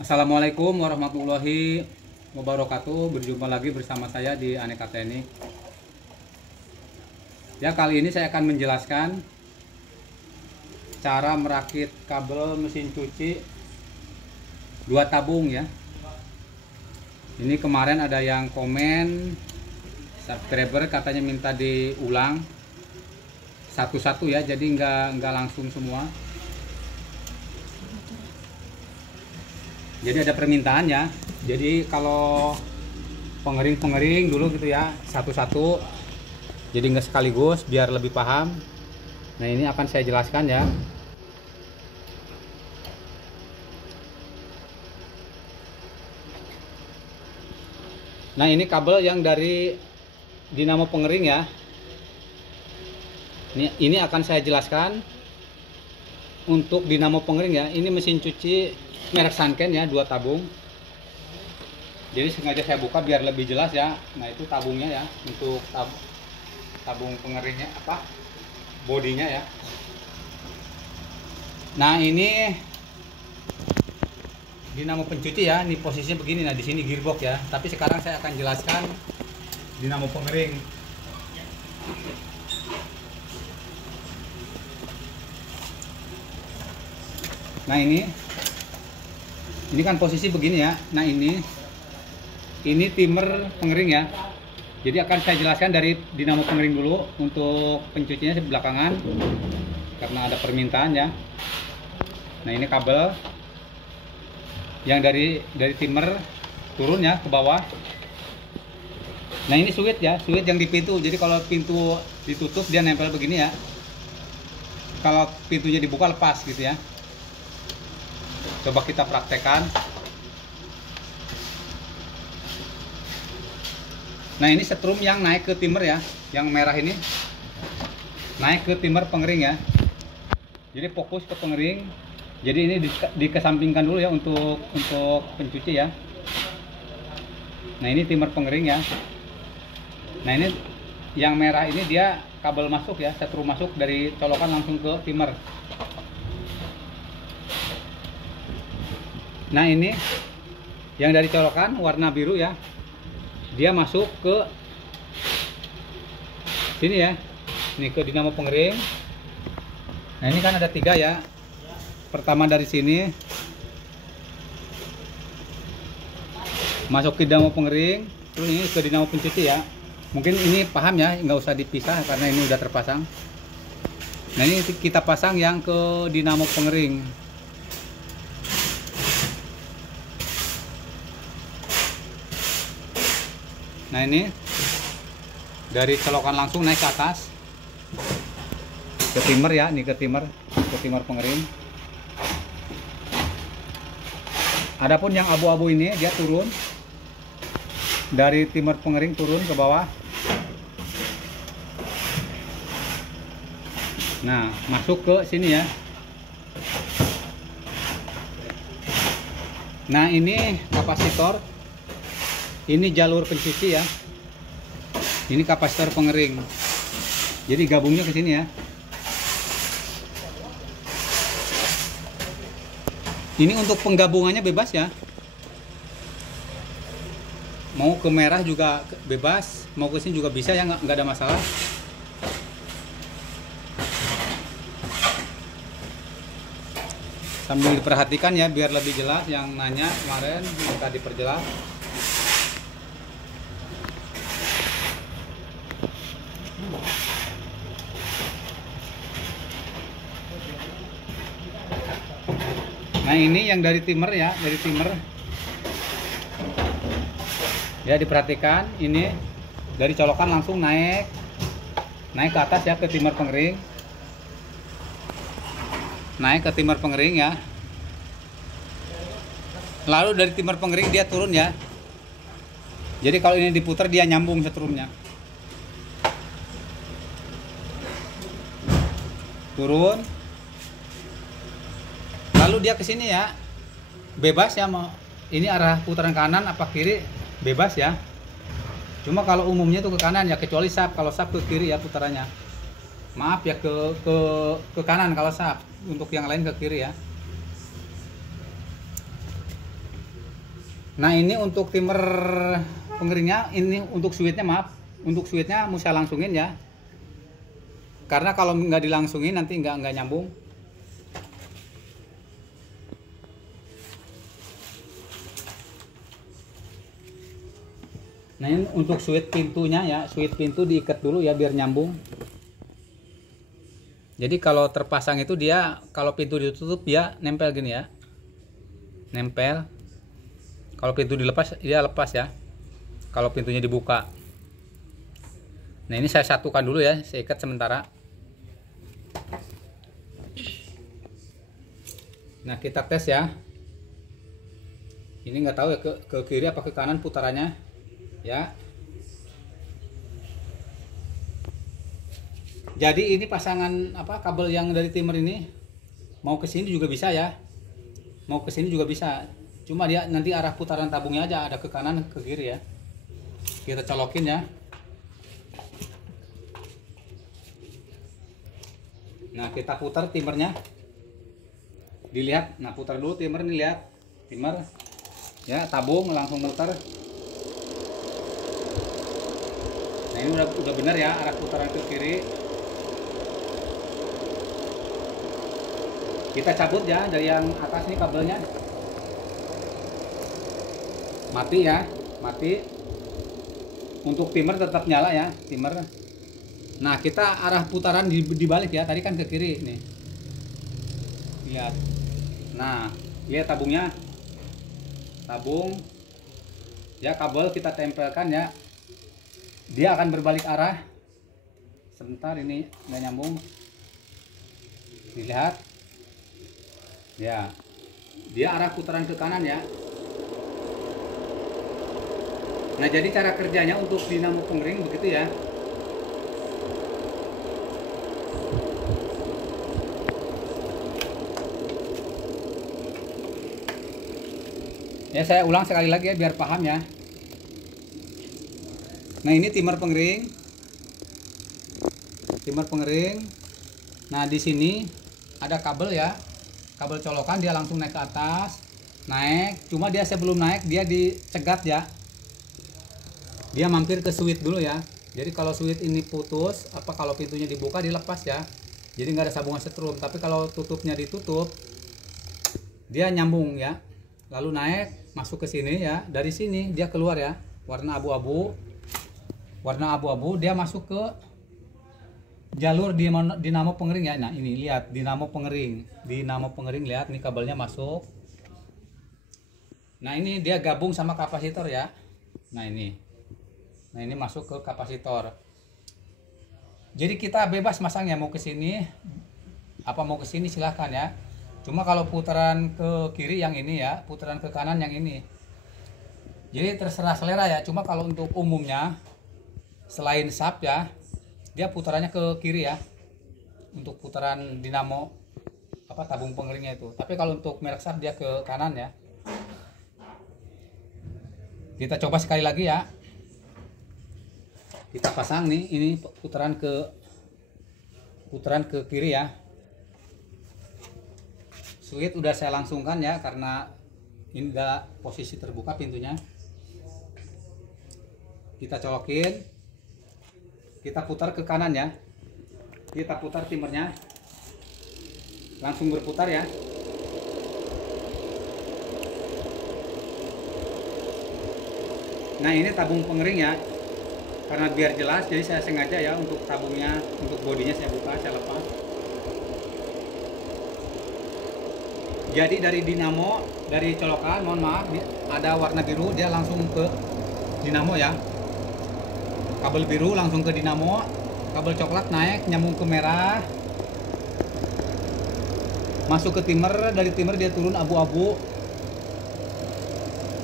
Assalamualaikum warahmatullahi wabarakatuh. Berjumpa lagi bersama saya di Aneka Teknik. Ya, kali ini saya akan menjelaskan cara merakit kabel mesin cuci 2 tabung ya. Ini kemarin ada yang komen, subscriber katanya minta diulang satu-satu ya, jadi nggak langsung semua. Jadi ada permintaan ya. Jadi kalau pengering dulu gitu ya, satu-satu. Jadi nggak sekaligus biar lebih paham. Nah, ini akan saya jelaskan ya. Nah, ini kabel yang dari dinamo pengering ya. Ini akan saya jelaskan untuk dinamo pengering ya. Ini mesin cuci merek Sanken ya, 2 tabung. Jadi sengaja saya buka biar lebih jelas ya. Nah, itu tabungnya ya, untuk tabung pengeringnya bodinya ya. Nah, ini dinamo pencuci ya. Ini posisinya begini. Nah, di sini gearbox ya. Tapi sekarang saya akan jelaskan dinamo pengering. Nah, ini kan posisi begini ya. Nah, ini timer pengering ya. Jadi akan saya jelaskan dari dinamo pengering dulu. Untuk pencucinya belakangan karena ada permintaan ya. Nah, ini kabel yang dari timer turun ya ke bawah. Nah, ini switch ya, switch yang di pintu. Jadi kalau pintu ditutup dia nempel begini ya. Kalau pintunya dibuka lepas gitu ya. Coba kita praktekkan. Nah, ini setrum yang naik ke timer ya, yang merah ini naik ke timer pengering ya. Jadi fokus ke pengering. Jadi ini dikesampingkan dulu ya untuk pencuci ya. Nah, ini timer pengering ya. Nah, ini yang merah ini dia kabel masuk ya, setrum masuk dari colokan langsung ke timer. Nah, ini yang dari colokan warna biru ya, dia masuk ke sini ya, ini ke dinamo pengering. Nah, ini kan ada 3 ya. Pertama dari sini masuk ke dinamo pengering, terus ini ke dinamo pencuci ya. Mungkin ini paham ya, nggak usah dipisah karena ini udah terpasang. Nah, ini kita pasang yang ke dinamo pengering. Nah, ini dari colokan langsung naik ke atas ke timer ya, ini ke timer pengering. Adapun yang abu-abu ini dia turun dari timer pengering, turun ke bawah. Nah, masuk ke sini ya. Nah, ini kapasitor. Ini jalur pencuci ya. Ini kapasitor pengering. Jadi gabungnya ke sini ya. Ini untuk penggabungannya bebas ya. Mau ke merah juga bebas, mau ke sini juga bisa ya, nggak ada masalah. Sambil diperhatikan ya biar lebih jelas, yang nanya kemarin minta diperjelas. Nah, ini yang dari timer ya, dari timer. Ya, diperhatikan, ini dari colokan langsung naik ke atas ya, ke timer pengering. Naik ke timer pengering ya. Lalu dari timer pengering dia turun ya. Jadi kalau ini diputar dia nyambung setrumnya. Turun. Lalu dia ke sini ya, bebas ya, mau ini arah putaran kanan apa kiri bebas ya. Cuma kalau umumnya tuh ke kanan ya, kecuali sap. Kalau sap ke kiri ya putarannya. Maaf ya, ke kanan kalau sap. Untuk yang lain ke kiri ya. Nah ini untuk timer pengeringnya, ini untuk switchnya, maaf, untuk switchnya mau saya langsungin ya, karena kalau nggak dilangsungin nanti nggak nyambung. Nah ini untuk switch pintunya ya, switch pintu diikat dulu ya biar nyambung. Jadi kalau terpasang itu dia, kalau pintu ditutup dia nempel gini ya, nempel. Kalau pintu dilepas dia lepas ya, kalau pintunya dibuka. Nah ini saya satukan dulu ya, saya ikat sementara. Nah kita tes ya, ini nggak tahu ya ke kiri apa ke kanan putarannya ya. Jadi ini pasangan apa, kabel yang dari timer ini mau ke sini juga bisa ya, mau ke sini juga bisa, cuma dia nanti arah putaran tabungnya aja ada ke kanan ke kiri ya. Kita colokin ya. Nah kita putar timernya, dilihat. Nah putar dulu timer nih, lihat timer ya, tabung langsung muter. Nah ini udah benar ya arah putaran ke kiri. Kita cabut ya dari yang atas nih kabelnya, mati ya, mati. Untuk timer tetap nyala ya, timer. Nah kita arah putaran dibalik ya, tadi kan ke kiri nih, lihat. Nah lihat tabungnya, tabung ya, kabel kita tempelkan ya, dia akan berbalik arah. Sebentar, ini nggak nyambung, dilihat ya, dia arah putaran ke kanan ya. Nah jadi cara kerjanya untuk dinamo pengering begitu ya. Ya saya ulang sekali lagi ya biar paham ya. Nah ini timer pengering, timer pengering. Nah di sini ada kabel ya, kabel colokan, dia langsung naik ke atas, naik. Cuma dia sebelum naik dia dicegat ya, dia mampir ke switch dulu ya. Jadi kalau switch ini putus, apa kalau pintunya dibuka dilepas ya, jadi nggak ada sambungan setrum. Tapi kalau tutupnya ditutup dia nyambung ya, lalu naik masuk ke sini ya. Dari sini dia keluar ya, warna abu-abu, warna abu-abu, dia masuk ke jalur dinamo pengering ya. Nah ini lihat dinamo pengering, dinamo pengering, lihat nih kabelnya masuk. Nah ini dia gabung sama kapasitor ya. Nah ini masuk ke kapasitor. Jadi kita bebas masangnya, mau ke sini apa mau ke sini silahkan ya. Cuma kalau putaran ke kiri yang ini ya, putaran ke kanan yang ini. Jadi terserah selera ya. Cuma kalau untuk umumnya selain sub ya, dia putarannya ke kiri ya, untuk putaran dinamo apa tabung pengeringnya itu. Tapi kalau untuk merek sub dia ke kanan ya. Kita coba sekali lagi ya. Kita pasang nih, ini putaran ke kiri ya. Switch udah saya langsungkan ya, karena ini udah posisi terbuka pintunya. Kita colokin. Kita putar ke kanan ya, kita putar timernya, langsung berputar ya. Nah ini tabung pengering ya, karena biar jelas jadi saya sengaja ya untuk tabungnya, untuk bodinya saya buka, saya lepas. Jadi dari dinamo, dari colokan, mohon maaf, ada warna biru, dia langsung ke dinamo ya. Kabel biru langsung ke dinamo, kabel coklat naik nyambung ke merah, masuk ke timer, dari timer dia turun abu-abu,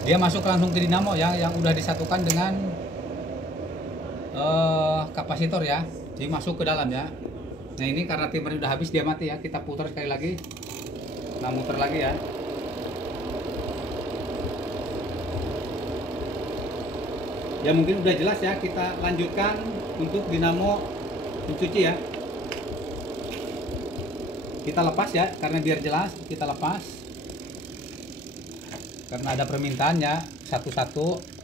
dia masuk langsung ke dinamo ya, yang udah disatukan dengan kapasitor ya, jadi masuk ke dalam ya. Nah ini karena timer udah habis dia mati ya, kita putar sekali lagi. Nah muter lagi ya. Ya mungkin udah jelas ya, kita lanjutkan untuk dinamo pencuci ya. Kita lepas ya, karena biar jelas kita lepas. karena ada permintaannya satu-satu.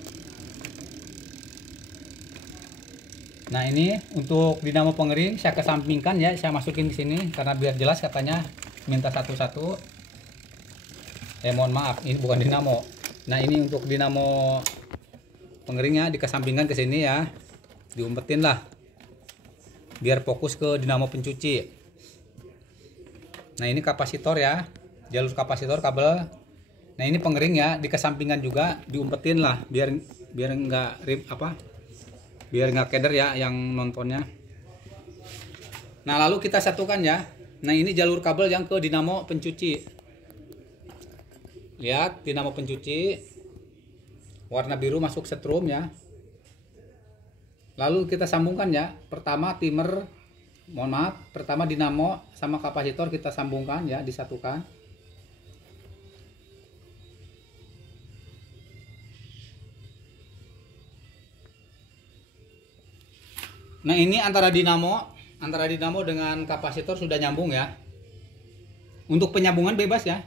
Nah, ini untuk dinamo pengering saya kesampingkan ya, saya masukin ke sini karena biar jelas, katanya minta satu-satu. Mohon maaf, ini bukan dinamo. Nah, ini untuk dinamo pengeringnya dikesampingkan ke sini ya, diumpetin lah biar fokus ke dinamo pencuci. Nah, ini kapasitor ya, jalur kapasitor kabel. Nah, ini pengering ya, dikesampingkan juga, diumpetin lah biar nggak biar nggak keder ya yang nontonnya. Nah, lalu kita satukan ya. Nah, ini jalur kabel yang ke dinamo pencuci. Lihat, dinamo pencuci warna biru masuk setrum ya. Lalu kita sambungkan ya. Pertama pertama dinamo sama kapasitor kita sambungkan ya, disatukan. Nah, ini antara dinamo dengan kapasitor sudah nyambung ya. Untuk penyambungan bebas ya.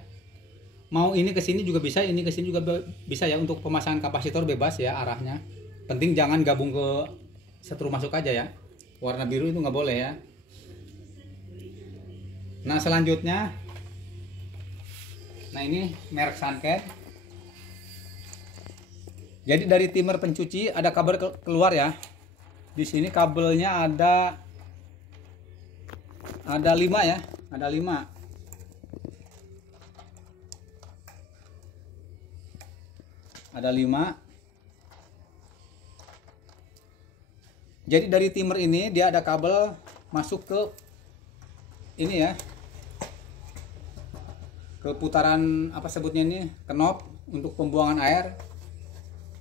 Mau ini ke sini juga bisa, ini ke sini juga bisa ya. Untuk pemasangan kapasitor bebas ya arahnya. Penting jangan gabung ke setrum masuk aja ya. Warna biru itu nggak boleh ya. Nah, selanjutnya, nah ini merek Sanken. Jadi dari timer pencuci ada kabel keluar ya. Di sini kabelnya ada 5 ya, ada 5. Ada 5. Jadi dari timer ini dia ada kabel masuk ke ini ya. Ke putaran apa sebutnya ini, knob untuk pembuangan air.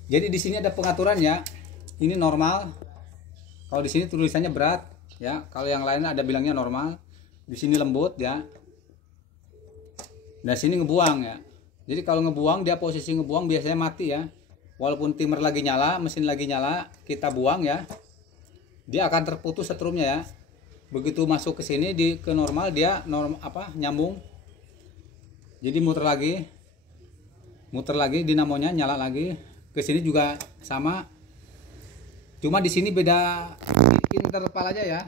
Jadi di sini ada pengaturan ya. Ini normal. Kalau di sini tulisannya berat ya, kalau yang lain ada bilangnya normal. Di sini lembut ya. Nah, sini ngebuang ya. Jadi kalau ngebuang, dia posisi ngebuang biasanya mati ya. Walaupun timer lagi nyala, mesin lagi nyala, kita buang ya, dia akan terputus setrumnya ya. Begitu masuk ke sini ke normal, dia nyambung. Jadi muter lagi dinamonya, nyala lagi. Ke sini juga sama. Cuma di sini beda interval aja ya.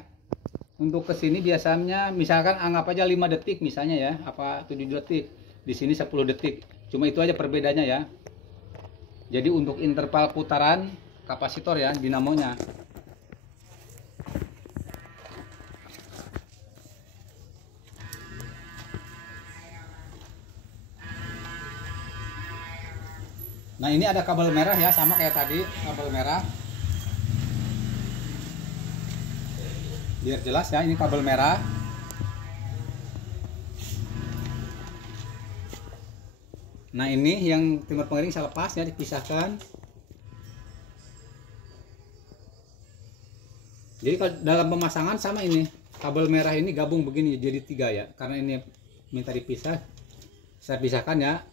Untuk ke sini biasanya misalkan anggap aja 5 detik misalnya ya, 7 detik. Di sini 10 detik. Cuma itu aja perbedaannya ya. Jadi untuk interval putaran kapasitor ya, dinamonya. Nah, ini ada kabel merah ya, sama kayak tadi, kabel merah. Biar jelas ya, ini kabel merah. Nah, ini yang timer pengering saya lepas ya, dipisahkan. Jadi kalau dalam pemasangan sama ini, kabel merah ini gabung begini jadi 3 ya. Karena ini minta dipisah, saya pisahkan ya.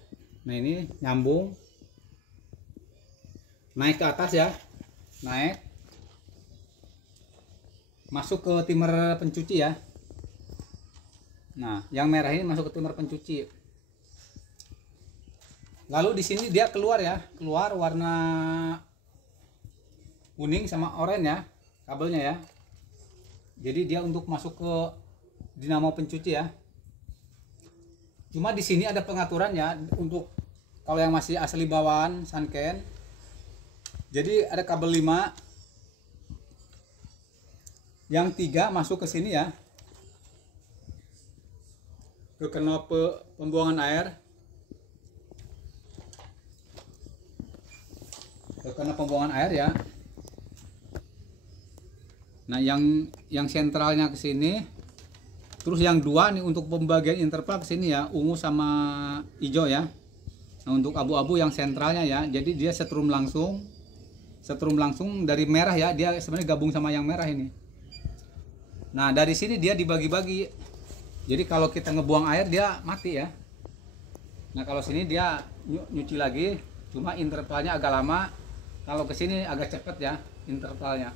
Nah, ini nyambung, naik ke atas ya, naik. Masuk ke timer pencuci ya. Nah, yang merah ini masuk ke timer pencuci. Lalu di sini dia keluar ya, keluar warna kuning sama oranye ya, kabelnya ya. Jadi dia untuk masuk ke dinamo pencuci ya. Cuma di sini ada pengaturan ya, untuk kalau yang masih asli bawaan Sanken. Jadi ada kabel 5. Yang 3 masuk ke sini ya, ke knob pembuangan air, ya. Nah, yang sentralnya ke sini, terus yang 2 nih untuk pembagian interval ke sini ya, ungu sama hijau ya. Nah, untuk abu-abu yang sentralnya ya, jadi dia setrum langsung dari merah ya, dia sebenarnya gabung sama yang merah ini. Nah, dari sini dia dibagi-bagi. Jadi kalau kita ngebuang air dia mati ya. Nah, kalau sini dia nyuci lagi, cuma intervalnya agak lama. Kalau ke sini agak cepet ya intervalnya.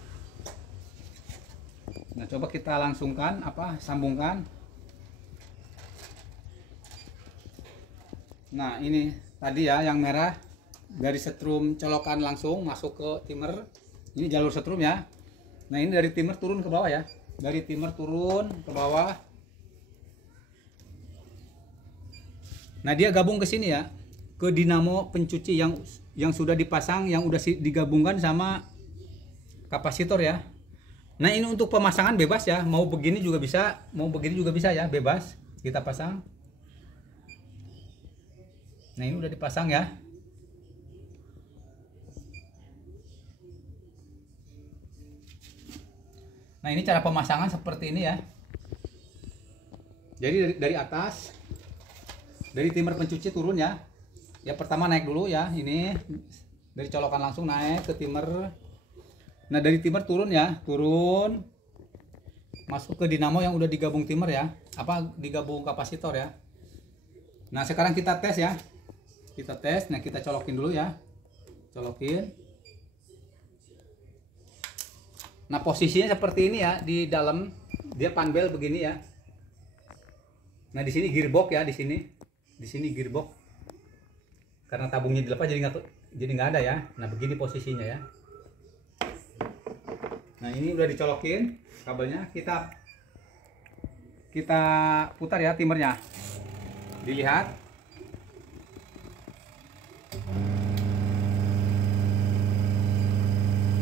Nah, coba kita langsungkan sambungkan. Nah, ini tadi ya, yang merah dari setrum colokan langsung masuk ke timer. Ini jalur setrum ya. Nah ini dari timer turun ke bawah ya, dari timer turun ke bawah. Nah dia gabung ke sini ya, ke dinamo pencuci yang sudah dipasang, yang udah digabungkan sama kapasitor ya. Nah ini untuk pemasangan bebas ya, mau begini juga bisa, mau begini juga bisa ya, bebas kita pasang. Nah ini udah dipasang ya. Nah ini cara pemasangan seperti ini ya. Jadi dari atas, dari timer pencuci turun ya. Ya pertama naik dulu ya, ini dari colokan langsung naik ke timer. Nah dari timer turun ya, turun masuk ke dinamo yang udah digabung timer ya, apa digabung kapasitor ya. Nah sekarang kita tes ya, kita tes. Nah kita colokin dulu ya, colokin. Nah posisinya seperti ini ya, di dalam dia panbel begini ya. Nah di sini gearbox ya, di sini gearbox. Karena tabungnya dilepas jadi nggak ada ya. Nah begini posisinya ya. Nah ini udah dicolokin kabelnya, kita putar ya timernya. Dilihat.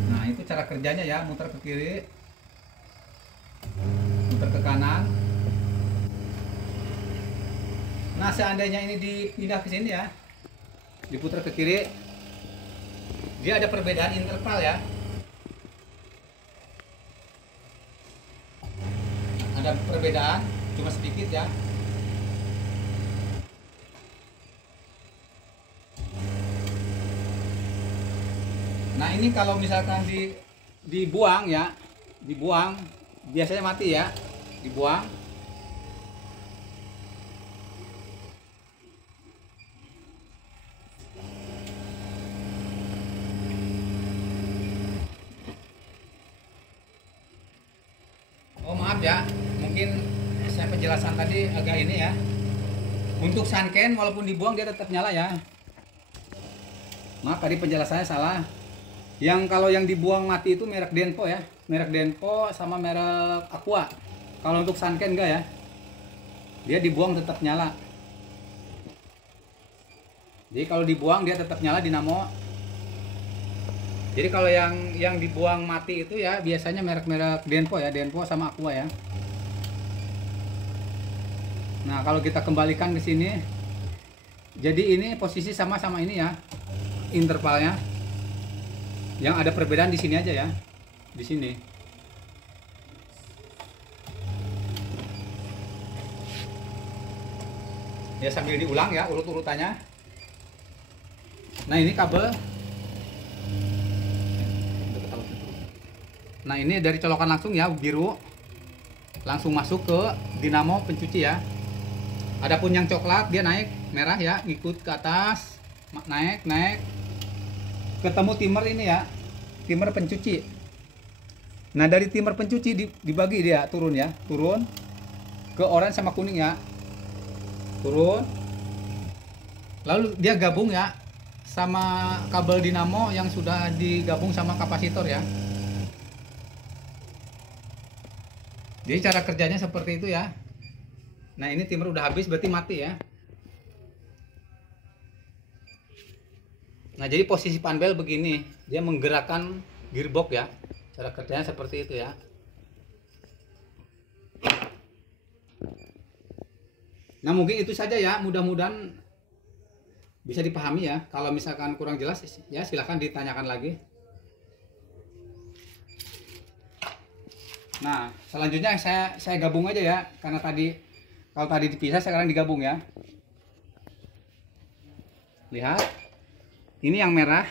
Nah itu cara kerjanya ya, muter ke kiri, muter ke kanan. Nah seandainya ini dipindah ke sini ya, diputar ke kiri, dia ada perbedaan interval ya, ada perbedaan cuma sedikit ya. Nah ini kalau misalkan dibuang ya, dibuang biasanya mati ya, dibuang. Oh maaf ya, mungkin saya penjelasan tadi agak ini ya. Untuk sunken walaupun dibuang dia tetap nyala ya. Maaf tadi penjelasannya salah. Yang kalau yang dibuang mati itu merek Denpo ya, merek Denpo sama merek Aqua. Kalau untuk sunken enggak ya, dia dibuang tetap nyala. Jadi kalau dibuang dia tetap nyala dinamo. Jadi kalau yang dibuang mati itu ya biasanya merek-merek Denpo ya, Denpo sama Aqua ya. Nah kalau kita kembalikan ke sini, jadi ini posisi sama-sama ini ya, intervalnya. Yang ada perbedaan di sini aja ya, di sini. Ya sambil diulang ya urut-urutannya. Nah ini kabel. Nah ini dari colokan langsung ya, biru, langsung masuk ke dinamo pencuci ya. Adapun yang coklat dia naik merah ya, ngikut ke atas, naik ketemu timer ini ya, timer pencuci. Nah dari timer pencuci dibagi dia turun ya, turun ke oranye sama kuning ya, turun, lalu dia gabung ya sama kabel dinamo yang sudah digabung sama kapasitor ya. Jadi cara kerjanya seperti itu ya. Nah ini timer udah habis berarti mati ya. Nah jadi posisi panbel begini, dia menggerakkan gearbox ya. Cara kerjanya seperti itu ya. Nah mungkin itu saja ya, mudah-mudahan bisa dipahami ya. Kalau misalkan kurang jelas ya silahkan ditanyakan lagi. Nah selanjutnya saya gabung aja ya, karena kalau tadi dipisah sekarang digabung ya. Lihat. Ini yang merah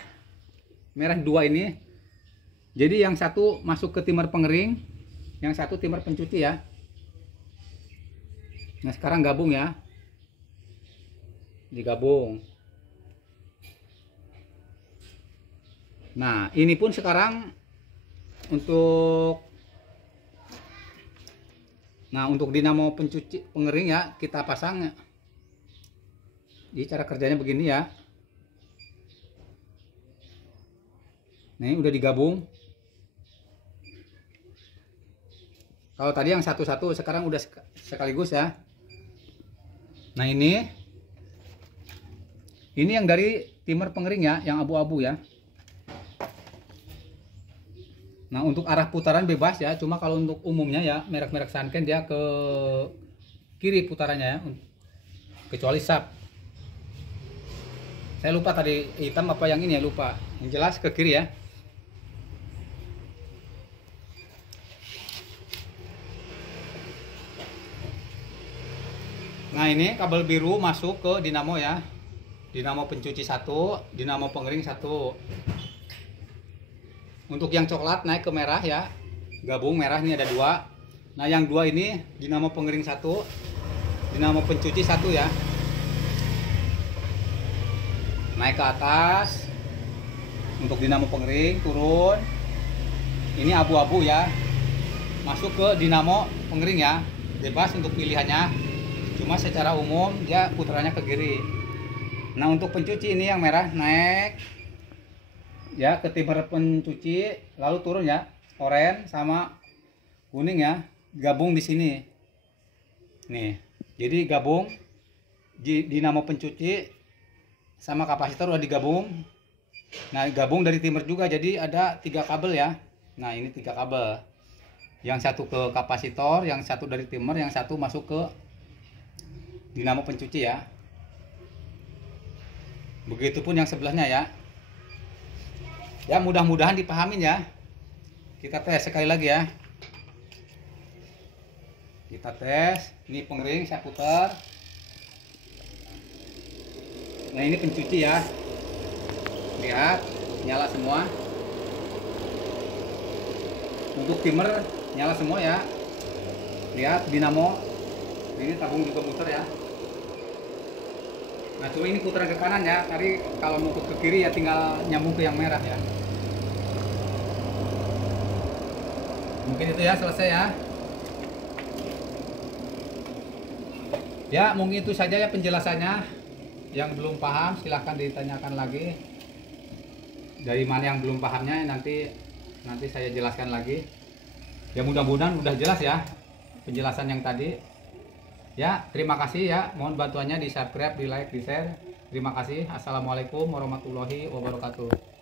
dua ini. Jadi yang satu masuk ke timer pengering, yang satu timer pencuci ya. Nah sekarang gabung ya, digabung. Nah ini pun sekarang untuk dinamo pencuci pengering ya kita pasang. Jadi cara kerjanya begini ya. Nah, ini udah digabung. Kalau tadi yang satu-satu, sekarang udah sekaligus ya. Nah, ini yang dari timer pengering ya, yang abu-abu ya. Nah, untuk arah putaran bebas ya, cuma kalau untuk umumnya ya, merek-merek Sanken dia ke kiri putarannya ya, kecuali sap. Saya lupa tadi hitam apa yang ini ya, lupa. Yang jelas ke kiri ya. Nah, ini kabel biru masuk ke dinamo ya. Dinamo pencuci satu, dinamo pengering satu. Untuk yang coklat naik ke merah ya. Gabung merah ini ada dua. Nah, yang dua ini dinamo pengering satu, dinamo pencuci satu ya. Naik ke atas. Untuk dinamo pengering turun. Ini abu-abu ya. Masuk ke dinamo pengering ya. Bebas untuk pilihannya. Cuma secara umum dia putarannya ke kiri. Nah, untuk pencuci ini yang merah naik ya ke timer pencuci, lalu turun ya. Oranye sama kuning ya, gabung di sini. Nih, jadi gabung dinamo pencuci sama kapasitor udah digabung. Nah, gabung dari timer juga, jadi ada 3 kabel ya. Nah, ini 3 kabel. Yang satu ke kapasitor, yang satu dari timer, yang satu masuk ke dinamo pencuci ya. Begitupun yang sebelahnya ya. Ya, mudah-mudahan dipahamin ya. Kita tes sekali lagi ya. Kita tes. Ini pengering saya putar. Nah, ini pencuci ya. Lihat, nyala semua. Untuk timer nyala semua ya. Lihat dinamo. Ini tabung juga muter ya. Nah, cuma ini putaran ke kanan ya. Tadi kalau mau ke kiri ya tinggal nyambung ke yang merah ya. Mungkin itu ya, selesai ya. Ya, mungkin itu saja ya penjelasannya. Yang belum paham silahkan ditanyakan lagi. Dari mana yang belum pahamnya nanti saya jelaskan lagi. Ya, mudah-mudahan udah jelas ya penjelasan yang tadi. Ya, terima kasih ya. Mohon bantuannya di subscribe, di like, di share. Terima kasih. Assalamualaikum warahmatullahi wabarakatuh.